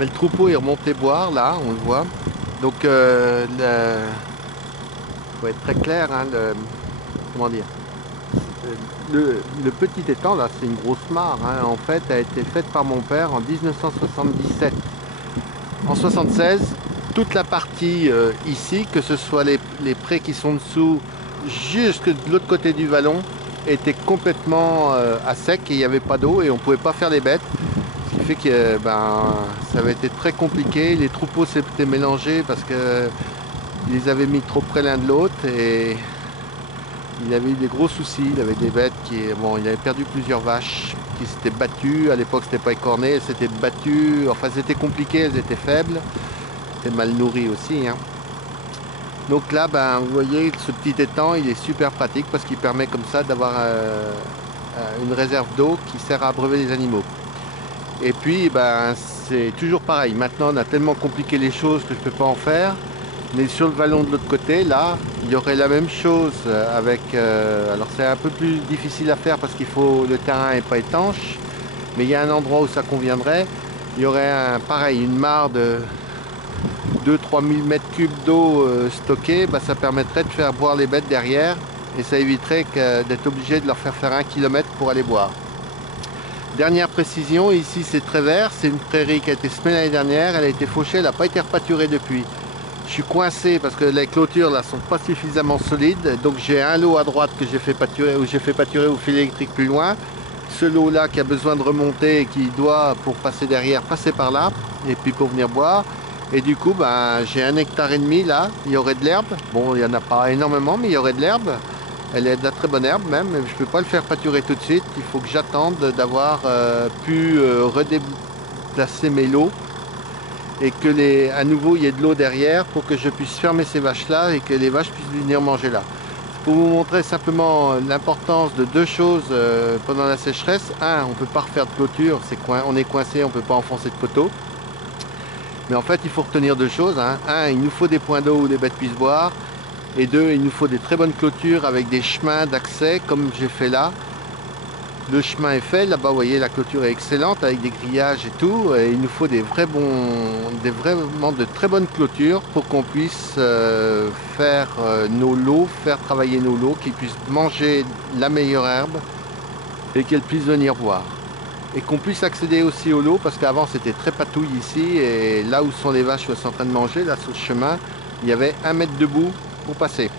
Mais le troupeau est remonté boire, là, on le voit. Donc, faut être très clair, hein, comment dire, le petit étang, là, c'est une grosse mare, hein, en fait, a été faite par mon père en 1977. En 76, toute la partie ici, que ce soit les prés qui sont dessous, jusque de l'autre côté du vallon, était complètement à sec et il n'y avait pas d'eau et on ne pouvait pas faire les bêtes. Ce qui fait que ça avait été très compliqué. Les troupeaux s'étaient mélangés parce que ils les avaient mis trop près l'un de l'autre et il avait eu des gros soucis. Il avait des bêtes bon, il avait perdu plusieurs vaches qui s'étaient battues. À l'époque, c'était pas écorné, elles s'étaient battues. Enfin, c'était compliqué, elles étaient faibles, étaient mal nourries aussi, hein. Donc là, vous voyez, ce petit étang, il est super pratique parce qu'il permet comme ça d'avoir une réserve d'eau qui sert à abreuver les animaux. Et puis, c'est toujours pareil. Maintenant, on a tellement compliqué les choses que je ne peux pas en faire. Mais sur le vallon de l'autre côté, là, il y aurait la même chose avec... alors, c'est un peu plus difficile à faire parce le terrain n'est pas étanche. Mais il y a un endroit où ça conviendrait. Il y aurait pareil, une mare de 2-3 000 mètres cubes d'eau stockée. Ça permettrait de faire boire les bêtes derrière. Et ça éviterait d'être obligé de leur faire 1 kilomètre pour aller boire. Dernière précision, ici c'est très vert, c'est une prairie qui a été semée l'année dernière, elle a été fauchée, elle n'a pas été repâturée depuis. Je suis coincé parce que les clôtures là sont pas suffisamment solides, donc j'ai un lot à droite que j'ai fait pâturer au fil électrique plus loin. Ce lot là qui a besoin de remonter et qui doit, pour passer derrière, passer par là, et puis pour venir boire. Et du coup, j'ai 1,5 hectare là, il y aurait de l'herbe. Bon, il n'y en a pas énormément, mais il y aurait de l'herbe. Elle est de la très bonne herbe même, mais je ne peux pas le faire pâturer tout de suite. Il faut que j'attende d'avoir pu redéplacer mes lots et que à nouveau il y ait de l'eau derrière pour que je puisse fermer ces vaches là et que les vaches puissent venir manger là. Pour vous montrer simplement l'importance de deux choses pendant la sécheresse. Un, on ne peut pas refaire de clôture, on est coincé, on ne peut pas enfoncer de poteau. Mais en fait, il faut retenir deux choses, hein. Un, il nous faut des points d'eau où les bêtes puissent boire. Et deux, il nous faut des très bonnes clôtures avec des chemins d'accès comme j'ai fait là. Le chemin est fait, là-bas vous voyez la clôture est excellente avec des grillages et tout. Et il nous faut vraiment de très bonnes clôtures pour qu'on puisse faire nos lots, faire travailler nos lots, qu'ils puissent manger la meilleure herbe et qu'elles puissent venir boire. Et qu'on puisse accéder aussi au lot parce qu'avant c'était très patouille ici et là où sont les vaches qui sont en train de manger, là sur le chemin, il y avait 1 mètre debout pour passer.